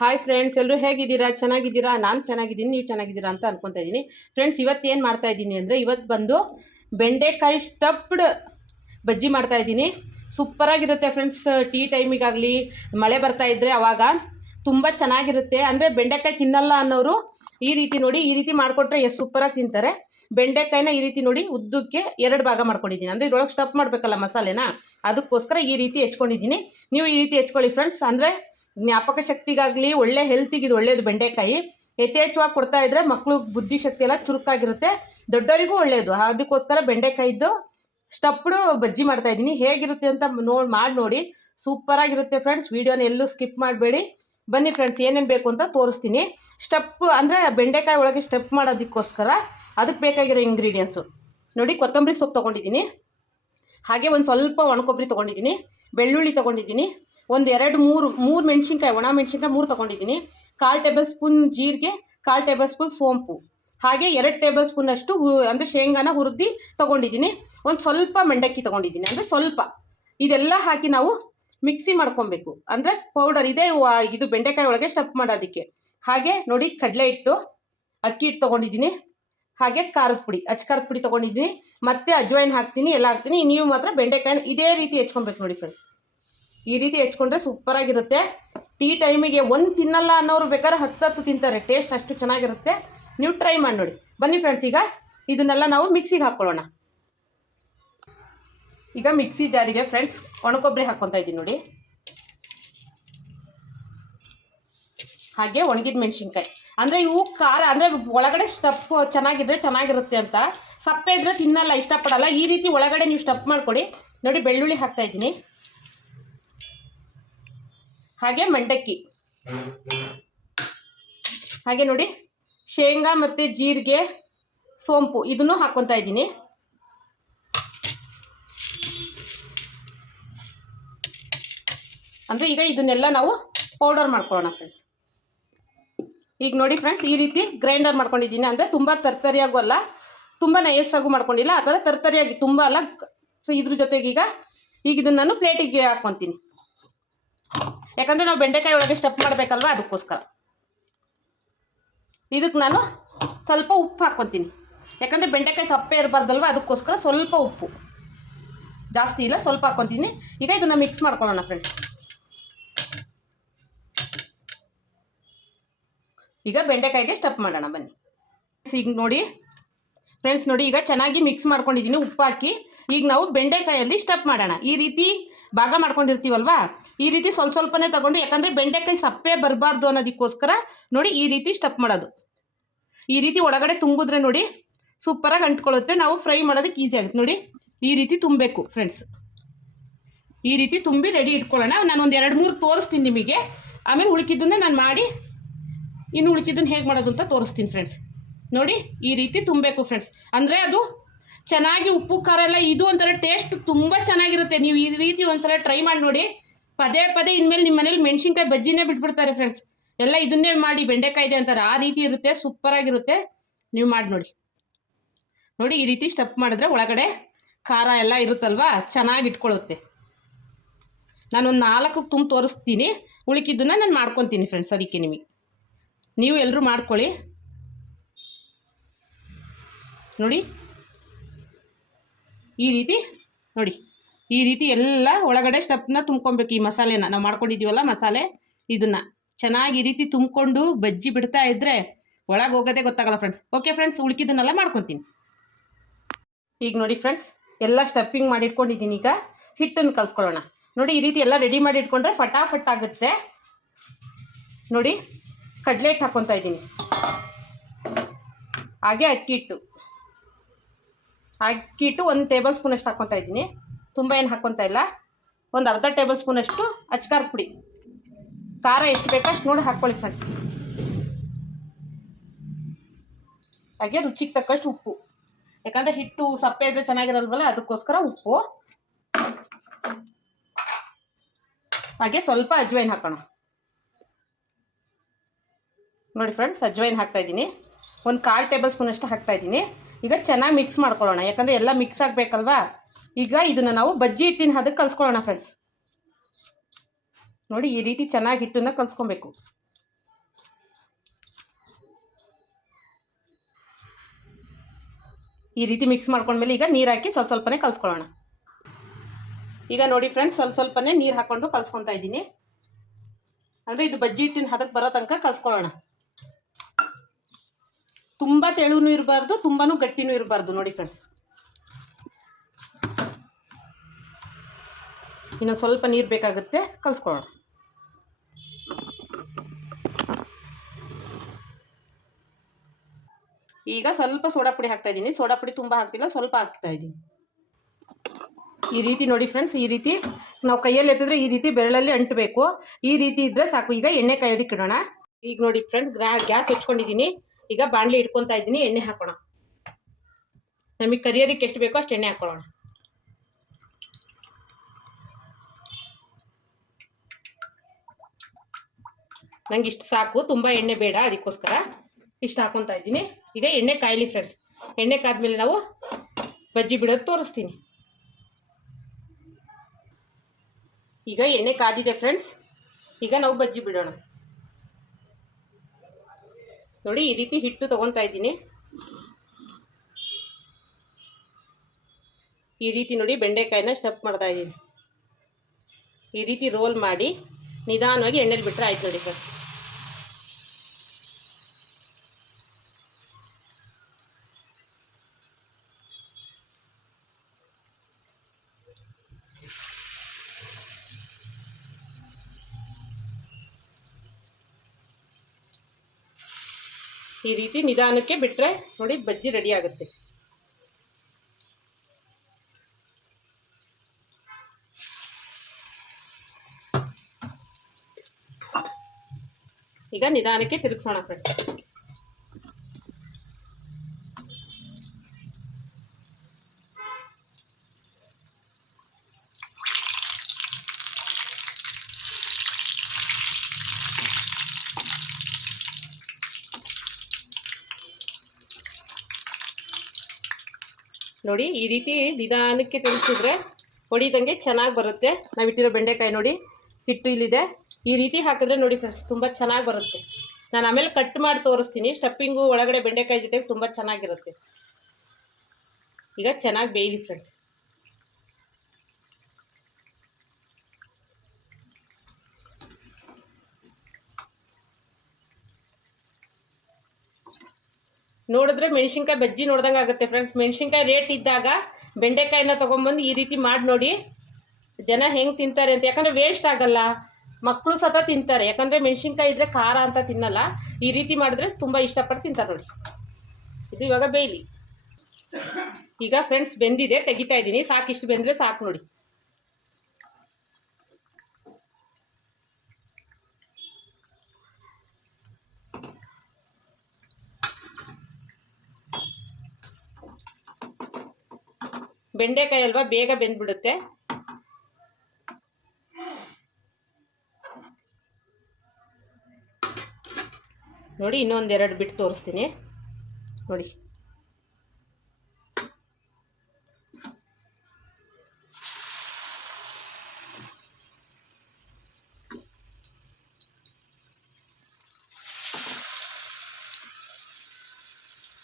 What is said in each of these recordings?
Hi friends, ಎಲ್ಲರೂ ಹೇಗಿದ್ದೀರಾ? ಚೆನ್ನಾಗಿದ್ದೀರಾ? ನಾನು ಚೆನ್ನಾಗಿದ್ದೀನಿ, ನೀವು ಚೆನ್ನಾಗಿದ್ದೀರಾ ಅಂತ ಅನ್ಕೊತಾ ಇದ್ದೀನಿ. ಫ್ರೆಂಡ್ಸ್, ಇವತ್ತು ಏನು ಮಾಡ್ತಾ ಇದ್ದೀನಿ ಅಂದರೆ, ಇವತ್ತು ಬಂದು ಬೆಂಡೆಕಾಯಿ ಸ್ಟಫ್ಡ್ ಬಜ್ಜಿ ಮಾಡ್ತಾ ಇದ್ದೀನಿ. ಸೂಪರಾಗಿರುತ್ತೆ ಫ್ರೆಂಡ್ಸ್. ಟೀ ಟೈಮಿಗಾಗಲಿ, ಮಳೆ ಬರ್ತಾ ಇದ್ದರೆ ಅವಾಗ ತುಂಬ ಚೆನ್ನಾಗಿರುತ್ತೆ. ಅಂದರೆ ಬೆಂಡೆಕಾಯಿ ತಿನ್ನಲ್ಲ ಅನ್ನೋರು ಈ ರೀತಿ ನೋಡಿ, ಈ ರೀತಿ ಮಾಡಿಕೊಟ್ರೆ ಎಷ್ಟು ಸೂಪರಾಗಿ ತಿಂತಾರೆ. ಬೆಂಡೆಕಾಯಿನ ಈ ರೀತಿ ನೋಡಿ ಉದ್ದಕ್ಕೆ 2 ಭಾಗ ಮಾಡ್ಕೊಂಡಿದ್ದೀನಿ. ಅಂದರೆ ಇದ್ರೊಳಗೆ ಸ್ಟಫ್ ಮಾಡಬೇಕಲ್ಲ ಮಸಾಲೆನ, ಅದಕ್ಕೋಸ್ಕರ ಈ ರೀತಿ ಹೆಚ್ಕೊಂಡಿದ್ದೀನಿ. ನೀವು ಈ ರೀತಿ ಹೆಚ್ಕೊಳ್ಳಿ ಫ್ರೆಂಡ್ಸ್. ಅಂದರೆ ಜ್ಞಾಪಕ ಶಕ್ತಿಗಾಗಲಿ, ಒಳ್ಳೆ ಹೆಲ್ತಿಗೆ ಇದು ಒಳ್ಳೆಯದು. ಬೆಂಡೆಕಾಯಿ ಯಥೇಚ್ಛವಾಗಿ ಕೊಡ್ತಾ ಇದ್ದರೆ ಮಕ್ಕಳು ಬುದ್ಧಿಶಕ್ತಿ ಎಲ್ಲ ಚುರುಕಾಗಿರುತ್ತೆ, ದೊಡ್ಡವರಿಗೂ ಒಳ್ಳೆಯದು. ಅದಕ್ಕೋಸ್ಕರ ಬೆಂಡೆಕಾಯಿದ್ದು ಸ್ಟಫ್ಡು ಬಜ್ಜಿ ಮಾಡ್ತಾ ಇದ್ದೀನಿ. ಹೇಗಿರುತ್ತೆ ಅಂತ ಮಾಡಿ ನೋಡಿ, ಸೂಪರಾಗಿರುತ್ತೆ ಫ್ರೆಂಡ್ಸ್. ವೀಡಿಯೋನ ಎಲ್ಲೂ ಸ್ಕಿಪ್ ಮಾಡಬೇಡಿ. ಬನ್ನಿ ಫ್ರೆಂಡ್ಸ್, ಏನೇನು ಬೇಕು ಅಂತ ತೋರಿಸ್ತೀನಿ. ಸ್ಟಫ್ ಅಂದರೆ ಬೆಂಡೆಕಾಯಿ ಒಳಗೆ ಸ್ಟಫ್ ಮಾಡೋದಕ್ಕೋಸ್ಕರ ಅದಕ್ಕೆ ಬೇಕಾಗಿರೋ ಇಂಗ್ರೀಡಿಯೆಂಟ್ಸು ನೋಡಿ. ಕೊತ್ತಂಬರಿ ಸೊಪ್ಪು ತೊಗೊಂಡಿದ್ದೀನಿ, ಹಾಗೆ ಒಂದು ಸ್ವಲ್ಪ ಒಣಕೊಬ್ಬರಿ ತೊಗೊಂಡಿದ್ದೀನಿ, ಬೆಳ್ಳುಳ್ಳಿ ತೊಗೊಂಡಿದ್ದೀನಿ, ಒಂದು 2-3 ಮೆಣಸಿನ್ಕಾಯಿ, ಒಣ ಮೆಣಸಿನ್ಕಾಯಿ 3 ತೊಗೊಂಡಿದ್ದೀನಿ, 1/4 ಟೇಬಲ್ ಸ್ಪೂನ್ ಜೀರಿಗೆ, 1/4 ಟೇಬಲ್ ಸ್ಪೂನ್ ಸೋಂಪು, ಹಾಗೆ 2 ಟೇಬಲ್ ಸ್ಪೂನಷ್ಟು ಅಂದರೆ ಶೇಂಗಾನ ಹುರಿದು ತೊಗೊಂಡಿದ್ದೀನಿ. ಒಂದು ಸ್ವಲ್ಪ ಮಂಡಕ್ಕಿ ತೊಗೊಂಡಿದ್ದೀನಿ, ಅಂದರೆ ಸ್ವಲ್ಪ. ಇದೆಲ್ಲ ಹಾಕಿ ನಾವು ಮಿಕ್ಸಿ ಮಾಡ್ಕೊಬೇಕು. ಅಂದರೆ ಪೌಡರ್ ಇದೆ ಇದು ಬೆಂಡೆಕಾಯಿ ಒಳಗೆ ಸ್ಟಫ್ ಮಾಡೋದಕ್ಕೆ. ಹಾಗೆ ನೋಡಿ, ಕಡಲೆ ಹಿಟ್ಟು, ಅಕ್ಕಿ ಹಿಟ್ಟು ತೊಗೊಂಡಿದ್ದೀನಿ, ಹಾಗೆ ಖಾರದ ಪುಡಿ, ಖಾರದ ಪುಡಿ ತೊಗೊಂಡಿದ್ದೀನಿ, ಮತ್ತು ಅಜ್ವೈನ್ ಹಾಕ್ತೀನಿ, ಎಲ್ಲ ಹಾಕ್ತೀನಿ. ನೀವು ಮಾತ್ರ ಬೆಂಡೆಕಾಯಿನ ಇದೇ ರೀತಿ ಹೆಚ್ಕೊಬೇಕು ನೋಡಿ ಫ್ರೆಂಡ್ಸ್. ಈ ರೀತಿ ಹೆಚ್ಕೊಂಡ್ರೆ ಸೂಪರಾಗಿರುತ್ತೆ. ಟೀ ಟೈಮಿಗೆ ಒಂದು ತಿನ್ನಲ್ಲ ಅನ್ನೋರು ಬೇಕಾದ್ರೆ 10 ತಿಂತಾರೆ. ಟೇಸ್ಟ್ ಅಷ್ಟು ಚೆನ್ನಾಗಿರುತ್ತೆ. ನೀವು ಟ್ರೈ ಮಾಡಿ ನೋಡಿ. ಬನ್ನಿ ಫ್ರೆಂಡ್ಸ್, ಈಗ ಇದನ್ನೆಲ್ಲ ನಾವು ಮಿಕ್ಸಿಗೆ ಹಾಕ್ಕೊಳ್ಳೋಣ. ಈಗ ಮಿಕ್ಸಿ ಜಾರಿಗೆ ಫ್ರೆಂಡ್ಸ್ ಒಣಕೊಬ್ಬರಿ ಹಾಕ್ಕೊತಾ ಇದ್ದೀನಿ ನೋಡಿ, ಹಾಗೆ ಒಣಗಿದ ಮೆಣಸಿನ್ಕಾಯಿ. ಅಂದರೆ ಇವು ಖಾರ, ಅಂದರೆ ಒಳಗಡೆ ಸ್ಟಫ್ ಚೆನ್ನಾಗಿದ್ರೆ ಚೆನ್ನಾಗಿರುತ್ತೆ ಅಂತ. ಸಪ್ಪೆ ಇದ್ರೆ ತಿನ್ನಲ್ಲ, ಇಷ್ಟಪಡಲ್ಲ. ಈ ರೀತಿ ಒಳಗಡೆ ನೀವು ಸ್ಟಫ್ ಮಾಡಿಕೊಡಿ ನೋಡಿ. ಬೆಳ್ಳುಳ್ಳಿ ಹಾಕ್ತಾ ಇದ್ದೀನಿ, ಹಾಗೆ ಮಂಡಕ್ಕಿ, ಹಾಗೆ ನೋಡಿ ಶೇಂಗಾ ಮತ್ತು ಜೀರಿಗೆ, ಸೋಂಪು ಇದನ್ನು ಹಾಕ್ಕೊತಾ ಇದ್ದೀನಿ. ಅಂದರೆ ಈಗ ಇದನ್ನೆಲ್ಲ ನಾವು ಪೌಡರ್ ಮಾಡ್ಕೊಳ್ಳೋಣ ಫ್ರೆಂಡ್ಸ್. ಈಗ ನೋಡಿ ಫ್ರೆಂಡ್ಸ್, ಈ ರೀತಿ ಗ್ರೈಂಡರ್ ಮಾಡ್ಕೊಂಡಿದ್ದೀನಿ. ಅಂದರೆ ತುಂಬ ತರ್ತರಿಯಾಗೂ ಅಲ್ಲ, ತುಂಬ ನಯಸ್ಸಾಗೂ ಮಾಡ್ಕೊಂಡಿಲ್ಲ, ಆ ಥರ ತರ್ತರಿಯಾಗಿ ತುಂಬ ಅಲ್ಲ. ಸೊ ಇದ್ರ ಜೊತೆಗೆ ಈಗ ಇದನ್ನು ನಾನು ಪ್ಲೇಟಿಗೆ ಹಾಕ್ಕೊತೀನಿ. ಯಾಕಂದರೆ ನಾವು ಬೆಂಡೆಕಾಯಿ ಒಳಗೆ ಸ್ಟಫ್ ಮಾಡಬೇಕಲ್ವ, ಅದಕ್ಕೋಸ್ಕರ. ಇದಕ್ಕೆ ನಾನು ಸ್ವಲ್ಪ ಉಪ್ಪು ಹಾಕ್ಕೊತೀನಿ, ಯಾಕಂದರೆ ಬೆಂಡೆಕಾಯಿ ಸಪ್ಪೆ ಇರಬಾರ್ದಲ್ವ, ಅದಕ್ಕೋಸ್ಕರ ಸ್ವಲ್ಪ ಉಪ್ಪು, ಜಾಸ್ತಿ ಇಲ್ಲ, ಸ್ವಲ್ಪ ಹಾಕ್ಕೊತೀನಿ. ಈಗ ಇದನ್ನು ಮಿಕ್ಸ್ ಮಾಡ್ಕೊಳ್ಳೋಣ ಫ್ರೆಂಡ್ಸ್. ಈಗ ಬೆಂಡೆಕಾಯಿಗೆ ಸ್ಟಫ್ ಮಾಡೋಣ ಬನ್ನಿ. ಈಗ ನೋಡಿ ಫ್ರೆಂಡ್ಸ್, ನೋಡಿ ಈಗ ಚೆನ್ನಾಗಿ ಮಿಕ್ಸ್ ಮಾಡ್ಕೊಂಡಿದ್ದೀನಿ ಉಪ್ಪು ಹಾಕಿ. ಈಗ ನಾವು ಬೆಂಡೆಕಾಯಲ್ಲಿ ಸ್ಟಫ್ ಮಾಡೋಣ. ಈ ರೀತಿ ಭಾಗ ಮಾಡ್ಕೊಂಡಿರ್ತೀವಲ್ವಾ, ಈ ರೀತಿ ಸ್ವಲ್ಪನೇ ತಗೊಂಡು, ಯಾಕಂದರೆ ಬೆಂಡೆಕಾಯಿ ಸಪ್ಪೆ ಬರಬಾರ್ದು ಅನ್ನೋದಕ್ಕೋಸ್ಕರ ನೋಡಿ ಈ ರೀತಿ ಸ್ಟಫ್ ಮಾಡೋದು. ಈ ರೀತಿ ಒಳಗಡೆ ತುಂಬಿದ್ರೆ ನೋಡಿ ಸೂಪರಾಗಿ ಅಂಟ್ಕೊಳ್ಳುತ್ತೆ. ನಾವು ಫ್ರೈ ಮಾಡೋದಕ್ಕೆ ಈಸಿ ಆಗುತ್ತೆ ನೋಡಿ. ಈ ರೀತಿ ತುಂಬಬೇಕು ಫ್ರೆಂಡ್ಸ್. ಈ ರೀತಿ ತುಂಬಿ ರೆಡಿ ಇಟ್ಕೊಳ್ಳೋಣ. ನಾನು ಒಂದು 2-3 ತೋರಿಸ್ತೀನಿ ನಿಮಗೆ, ಆಮೇಲೆ ಉಳ್ಕಿದ್ದನ್ನೇ ನಾನು ಮಾಡಿ ಇನ್ನು ಉಳ್ಕಿದ್ದನ್ನು ಹೇಗೆ ಮಾಡೋದು ಅಂತ ತೋರಿಸ್ತೀನಿ ಫ್ರೆಂಡ್ಸ್. ನೋಡಿ ಈ ರೀತಿ ತುಂಬಬೇಕು ಫ್ರೆಂಡ್ಸ್. ಅಂದರೆ ಅದು ಚೆನ್ನಾಗಿ ಉಪ್ಪು ಖಾರ ಎಲ್ಲ ಇದು ಒಂಥರ ಟೇಸ್ಟ್ ತುಂಬ ಚೆನ್ನಾಗಿರುತ್ತೆ. ನೀವು ಈ ರೀತಿ ಒಂದ್ಸಲ ಟ್ರೈ ಮಾಡಿ ನೋಡಿ. ಪದೇ ಇನ್ಮೇಲೆ ನಿಮ್ಮ ಮನೇಲಿ ಮೆಣಸಿನ್ಕಾಯಿ ಬಜ್ಜಿನೇ ಬಿಟ್ಬಿಡ್ತಾರೆ ಫ್ರೆಂಡ್ಸ್. ಎಲ್ಲ ಇದನ್ನೇ ಮಾಡಿ ಬೆಂಡೆಕಾಯಿ ಇದೆ ಅಂತಾರೆ, ಆ ರೀತಿ ಇರುತ್ತೆ, ಸೂಪರಾಗಿರುತ್ತೆ. ನೀವು ಮಾಡಿ ನೋಡಿ. ನೋಡಿ ಈ ರೀತಿ ಸ್ಟಫ್ ಮಾಡಿದ್ರೆ ಒಳಗಡೆ ಖಾರ ಎಲ್ಲ ಇರುತ್ತಲ್ವ, ಚೆನ್ನಾಗಿ ಇಟ್ಕೊಳ್ಳುತ್ತೆ. ನಾನೊಂದು 4 ತುಂಬ ತೋರಿಸ್ತೀನಿ, ಉಳಿಕಿದ್ದನ್ನು ನಾನು ಮಾಡ್ಕೊತೀನಿ ಫ್ರೆಂಡ್ಸ್. ಅದಕ್ಕೆ ನೀವು ಎಲ್ಲರೂ ಮಾಡ್ಕೊಳ್ಳಿ ನೋಡಿ. ಈ ರೀತಿ ನೋಡಿ, ಈ ರೀತಿ ಎಲ್ಲ ಒಳಗಡೆ ಸ್ಟಫ್ನ ತುಂಬ್ಕೊಬೇಕು. ಈ ಮಸಾಲೆನ ನಾವು ಮಾಡ್ಕೊಂಡಿದ್ದೀವಲ್ಲ ಮಸಾಲೆ, ಇದನ್ನು ಚೆನ್ನಾಗಿ ಈ ರೀತಿ ತುಂಬಿಕೊಂಡು ಬಜ್ಜಿ ಬಿಡ್ತಾ ಇದ್ದರೆ ಒಳಗೆ ಹೋಗೋದೇ ಗೊತ್ತಾಗಲ್ಲ ಫ್ರೆಂಡ್ಸ್. ಓಕೆ ಫ್ರೆಂಡ್ಸ್, ಉಳ್ಕಿದ್ದನ್ನೆಲ್ಲ ಮಾಡ್ಕೊತೀನಿ. ಈಗ ನೋಡಿ ಫ್ರೆಂಡ್ಸ್, ಎಲ್ಲ ಸ್ಟಫಿಂಗ್ ಮಾಡಿ ಇಟ್ಕೊಂಡಿದ್ದೀನಿ. ಈಗ ಹಿಟ್ಟನ್ನು ಕಲಿಸ್ಕೊಳ್ಳೋಣ ನೋಡಿ. ಈ ರೀತಿ ಎಲ್ಲ ರೆಡಿ ಮಾಡಿ ಇಟ್ಕೊಂಡ್ರೆ ಫಟಾಫಟ್ ಆಗುತ್ತೆ ನೋಡಿ. ಕಡಲೆ ಹಿಟ್ಟು ಹಾಕ್ಕೊತಾ ಇದ್ದೀನಿ, ಹಾಗೆ ಅಕ್ಕಿ ಹಿಟ್ಟು 1 ಟೇಬಲ್ ಸ್ಪೂನಷ್ಟು ಹಾಕ್ಕೊತಾ ಇದ್ದೀನಿ. ತುಂಬ ಏನು ಹಾಕ್ಕೊತಾ ಇಲ್ಲ. ಒಂದು ಅರ್ಧ ಟೇಬಲ್ ಸ್ಪೂನಷ್ಟು ಖಾರದ ಪುಡಿ, ಖಾರ ಎಷ್ಟು ಬೇಕೋ ಅಷ್ಟು ನೋಡಿ ಹಾಕ್ಕೊಳ್ಳಿ ಫ್ರೆಂಡ್ಸ್. ಹಾಗೆ ರುಚಿಗೆ ತಕ್ಕಷ್ಟು ಉಪ್ಪು, ಯಾಕಂದರೆ ಹಿಟ್ಟು ಸಪ್ಪೆ ಇದ್ರೆ ಚೆನ್ನಾಗಿರಲ್ವಲ್ಲ, ಅದಕ್ಕೋಸ್ಕರ ಉಪ್ಪು. ಹಾಗೆ ಸ್ವಲ್ಪ ಅಜ್ವೈನ್ ಹಾಕೋಣ ನೋಡಿ ಫ್ರೆಂಡ್ಸ್. ಅಜ್ವೈನ್ ಹಾಕ್ತಾಯಿದ್ದೀನಿ, ಒಂದು 1/4 ಟೇಬಲ್ ಸ್ಪೂನಷ್ಟು ಹಾಕ್ತಾಯಿದ್ದೀನಿ. ಈಗ ಚೆನ್ನಾಗಿ ಮಿಕ್ಸ್ ಮಾಡ್ಕೊಳ್ಳೋಣ, ಯಾಕಂದರೆ ಎಲ್ಲ ಮಿಕ್ಸ್ ಆಗಬೇಕಲ್ವಾ. ಈಗ ಇದನ್ನು ನಾವು ಬಜ್ಜಿ ಹಿಟ್ಟಿನ ಅದಕ್ಕೆ ಕಲಿಸ್ಕೊಳ್ಳೋಣ ಫ್ರೆಂಡ್ಸ್. ನೋಡಿ ಈ ರೀತಿ ಚೆನ್ನಾಗಿ ಹಿಟ್ಟನ್ನು ಕಲಿಸ್ಕೊಬೇಕು. ಈ ರೀತಿ ಮಿಕ್ಸ್ ಮಾಡ್ಕೊಂಡ್ಮೇಲೆ ಈಗ ನೀರು ಹಾಕಿ ಸ್ವಲ್ಪನೇ ಕಲಿಸ್ಕೊಳ್ಳೋಣ. ಈಗ ನೋಡಿ ಫ್ರೆಂಡ್ಸ್, ಸ್ವಲ್ಪನೇ ನೀರು ಹಾಕ್ಕೊಂಡು ಕಲಿಸ್ಕೊತಾ ಇದ್ದೀನಿ. ಅಂದರೆ ಇದು ಬಜ್ಜಿ ಹಿಟ್ಟಿನ ಹದಕ್ಕೆ ಬರೋ ತನಕ ಕಲಿಸ್ಕೊಳ್ಳೋಣ. ತುಂಬ ತೆಳುನೂ ಇರಬಾರ್ದು, ತುಂಬಾ ಗಟ್ಟಿನೂ ಇರಬಾರ್ದು. ನೋಡಿ ಫ್ರೆಂಡ್ಸ್, ಇನ್ನೊಂದು ಸ್ವಲ್ಪ ನೀರು ಬೇಕಾಗುತ್ತೆ, ಕಲಿಸ್ಕೊಳ್ಳೋಣ. ಈಗ ಸ್ವಲ್ಪ ಸೋಡಾ ಪುಡಿ ಹಾಕ್ತಾ ಇದ್ದೀನಿ. ಸೋಡಾ ಪುಡಿ ತುಂಬ ಹಾಕ್ತಿಲ್ಲ, ಸ್ವಲ್ಪ ಹಾಕ್ತಾ ಇದ್ದೀನಿ. ಈ ರೀತಿ ನೋಡಿ ಫ್ರೆಂಡ್ಸ್, ಈ ರೀತಿ ನಾವು ಕೈಯಲ್ಲಿ ಎತ್ತಿದ್ರೆ ಈ ರೀತಿ ಬೆರಳಲ್ಲಿ ಅಂಟಬೇಕು. ಈ ರೀತಿ ಇದ್ದರೆ ಸಾಕು. ಈಗ ಎಣ್ಣೆ ಕಾಯೋದಕ್ಕೆ ಇಡೋಣ. ಈಗ ನೋಡಿ ಫ್ರೆಂಡ್ಸ್, ಗ್ಯಾಸ್ ಹಚ್ಕೊಂಡಿದ್ದೀನಿ. ಈಗ ಬಾಣಲೆ ಇಟ್ಕೊತಾ ಇದ್ದೀನಿ. ಎಣ್ಣೆ ಹಾಕೋಣ. ನಮಗೆ ಕರಿಯೋದಕ್ಕೆ ಎಷ್ಟು ಬೇಕೋ ಅಷ್ಟು ಎಣ್ಣೆ ಹಾಕೊಳ್ಳೋಣ. ನಂಗೆ ಇಷ್ಟು ಸಾಕು, ತುಂಬ ಎಣ್ಣೆ ಬೇಡ, ಅದಕ್ಕೋಸ್ಕರ ಇಷ್ಟು ಹಾಕೊತಾ ಇದ್ದೀನಿ. ಈಗ ಎಣ್ಣೆ ಕಾಯಲಿ ಫ್ರೆಂಡ್ಸ್. ಎಣ್ಣೆ ಕಾದ್ಮೇಲೆ ನಾವು ಬಜ್ಜಿ ಬಿಡೋದು ತೋರಿಸ್ತೀನಿ. ಈಗ ಎಣ್ಣೆ ಕಾದಿದೆ ಫ್ರೆಂಡ್ಸ್. ಈಗ ನಾವು ಬಜ್ಜಿ ಬಿಡೋಣ. ನೋಡಿ, ಈ ರೀತಿ ಹಿಟ್ಟು ತೊಗೊತಾ ಇದ್ದೀನಿ. ಈ ರೀತಿ ನೋಡಿ ಬೆಂಡೆಕಾಯಿನ ಸ್ಟಫ್ ಮಾಡ್ತಾ ಇದ್ದೀನಿ. ಈ ರೀತಿ ರೋಲ್ ಮಾಡಿ ನಿಧಾನವಾಗಿ ಎಣ್ಣೆಲಿ ಬಿಟ್ಟರೆ ಆಯ್ತು ನೋಡಿ ಫ್ರೆಂಡ್ಸ್. ಈ ರೀತಿ ನಿಧಾನಕ್ಕೆ ಬಿಟ್ಟರೆ ನೋಡಿ ಬಜ್ಜಿ ರೆಡಿ ಆಗುತ್ತೆ. ಈಗ ನಿಧಾನಕ್ಕೆ ತಿರುಗಿಸೋಣ ಫ್ರೆಂಡ್ಸ್. ನೋಡಿ, ಈ ರೀತಿ ನಿಧಾನಕ್ಕೆ ತಿರುಗಿಸಿದ್ರೆ ಹೊಡಿದಂಗೆ ಚೆನ್ನಾಗಿ ಬರುತ್ತೆ. ನಾವಿಟ್ಟಿರೋ ಬೆಂಡೆಕಾಯಿ ನೋಡಿ, ಹಿಟ್ಟು ಇಲ್ಲಿದೆ. ಈ ರೀತಿ ಹಾಕಿದ್ರೆ ನೋಡಿ ಫ್ರೆಂಡ್ಸ್, ತುಂಬ ಚೆನ್ನಾಗಿ ಬರುತ್ತೆ. ನಾನು ಆಮೇಲೆ ಕಟ್ ಮಾಡಿ ತೋರಿಸ್ತೀನಿ. ಸ್ಟಫಿಂಗು ಒಳಗಡೆ ಬೆಂಡೆಕಾಯಿ ಜೊತೆಗೆ ತುಂಬ ಚೆನ್ನಾಗಿರುತ್ತೆ. ಈಗ ಚೆನ್ನಾಗಿ ಬೇಯಲಿ ಫ್ರೆಂಡ್ಸ್. ನೋಡಿದ್ರೆ ಮೆಣಸಿನ್ಕಾಯಿ ಬಜ್ಜಿ ನೋಡ್ದಂಗೆ ಆಗುತ್ತೆ ಫ್ರೆಂಡ್ಸ್. ಮೆಣಸಿನ್ಕಾಯಿ ರೇಟ್ ಇದ್ದಾಗ ಬೆಂಡೆಕಾಯಿನ ತೊಗೊಂಬಂದು ಈ ರೀತಿ ಮಾಡಿ ನೋಡಿ, ಜನ ಹೆಂಗೆ ತಿಂತಾರೆ ಅಂತ. ಯಾಕಂದರೆ ವೇಸ್ಟ್ ಆಗಲ್ಲ, ಮಕ್ಕಳು ಸತ ತಿಂತಾರೆ. ಯಾಕಂದರೆ ಮೆಣಸಿನ್ಕಾಯಿ ಇದ್ದರೆ ಖಾರ ಅಂತ ತಿನ್ನಲ್ಲ. ಈ ರೀತಿ ಮಾಡಿದ್ರೆ ತುಂಬ ಇಷ್ಟಪಟ್ಟು ತಿಂತಾರೆ ನೋಡಿ. ಇದು ಇವಾಗ ಬೇಯಲಿ. ಈಗ ಫ್ರೆಂಡ್ಸ್ ಬೆಂದಿದೆ, ತೆಗಿತಾ ಇದ್ದೀನಿ. ಸಾಕಿಷ್ಟು ಬೆಂದರೆ ಸಾಕು ನೋಡಿ. ಬೆಂಡೆಕಾಯಿ ಅಲ್ವಾ, ಬೇಗ ಬೆಂದ್ಬಿಡುತ್ತೆ. ನೋಡಿ, ಇನ್ನೊಂದೆರಡು ಬಿಟ್ಟು ತೋರಿಸ್ತೀನಿ ನೋಡಿ.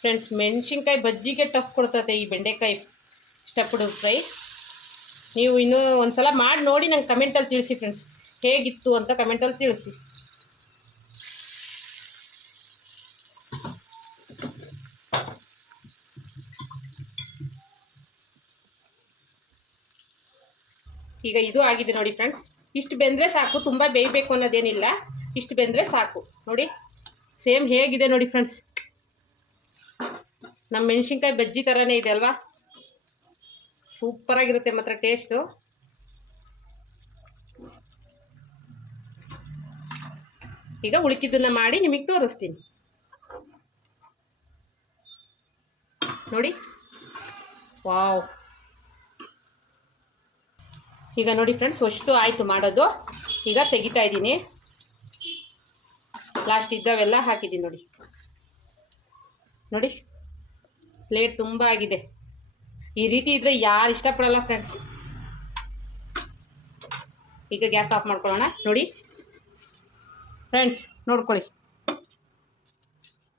ಫ್ರೆಂಡ್ಸ್, ಮೆಣಸಿನ್ಕಾಯಿ ಬಜ್ಜಿಗೆ ಟಫ್ ಕೊಡ್ತದೆ ಈ ಬೆಂಡೆಕಾಯಿ ಸ್ಟಫ್ಡ್ ಫ್ರೈ. ನೀವು ಇನ್ನೂ ಒಂದು ಸಲ ಮಾಡಿ ನೋಡಿ, ನಂಗೆ ಕಮೆಂಟಲ್ಲಿ ತಿಳಿಸಿ ಫ್ರೆಂಡ್ಸ್, ಹೇಗಿತ್ತು ಅಂತ ಕಮೆಂಟಲ್ಲಿ ತಿಳಿಸಿ. ಈಗ ಇದು ಆಗಿದೆ ನೋಡಿ ಫ್ರೆಂಡ್ಸ್. ಇಷ್ಟು ಬೆಂದರೆ ಸಾಕು, ತುಂಬ ಬೇಯಬೇಕು ಅನ್ನೋದೇನಿಲ್ಲ. ಇಷ್ಟು ಬೆಂದರೆ ಸಾಕು ನೋಡಿ. ಸೇಮ್ ಹೇಗಿದೆ ನೋಡಿ ಫ್ರೆಂಡ್ಸ್, ನಮ್ಮ ಮೆಣಸಿನ್ಕಾಯಿ ಬಜ್ಜಿ ಥರನೇ ಇದೆ ಅಲ್ವಾ. ಸೂಪರಾಗಿರುತ್ತೆ ಮಾತ್ರ ಟೇಸ್ಟು. ಈಗ ಉಳಿಕಿದ್ದನ್ನು ಮಾಡಿ ನಿಮಗೆ ತೋರಿಸ್ತೀನಿ ನೋಡಿ. ವಾವ್, ಈಗ ನೋಡಿ ಫ್ರೆಂಡ್ಸ್, ಅಷ್ಟು ಆಯಿತು ಮಾಡೋದು. ಈಗ ತೆಗಿತಾ ಇದ್ದೀನಿ. ಲಾಸ್ಟ್ ಇದ್ದಾವೆಲ್ಲ ಹಾಕಿದ್ದೀನಿ ನೋಡಿ. ನೋಡಿ, ಪ್ಲೇಟ್ ತುಂಬ ಆಗಿದೆ. ಈ ರೀತಿ ಇದ್ದರೆ ಯಾರು ಇಷ್ಟಪಡಲ್ಲ ಫ್ರೆಂಡ್ಸ್. ಈಗ ಗ್ಯಾಸ್ ಆಫ್ ಮಾಡ್ಕೊಳ್ಳೋಣ. ನೋಡಿ ಫ್ರೆಂಡ್ಸ್, ನೋಡ್ಕೊಳ್ಳಿ.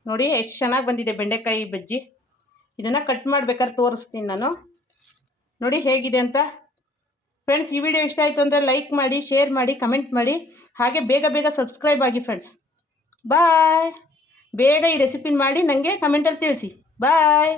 ನೋಡಿ ಎಷ್ಟು ಚೆನ್ನಾಗಿ ಬಂದಿದೆ ಬೆಂಡೆಕಾಯಿ ಬಜ್ಜಿ. ಇದನ್ನು ಕಟ್ ಮಾಡ್ಬೇಕಾದ್ರೆ ತೋರಿಸ್ತೀನಿ ನಾನು. ನೋಡಿ ಹೇಗಿದೆ ಅಂತ. ಫ್ರೆಂಡ್ಸ್, ಈ ವಿಡಿಯೋ ಇಷ್ಟ ಆಯಿತು ಅಂದರೆ ಲೈಕ್ ಮಾಡಿ, ಶೇರ್ ಮಾಡಿ, ಕಮೆಂಟ್ ಮಾಡಿ. ಹಾಗೆ ಬೇಗ ಬೇಗ ಸಬ್ಸ್ಕ್ರೈಬ್ ಆಗಿ ಫ್ರೆಂಡ್ಸ್. ಬಾಯ್. ಬೇಗ ಈ ರೆಸಿಪಿನ ಮಾಡಿ ನನಗೆ ಕಮೆಂಟಲ್ಲಿ ತಿಳಿಸಿ. ಬಾಯ್.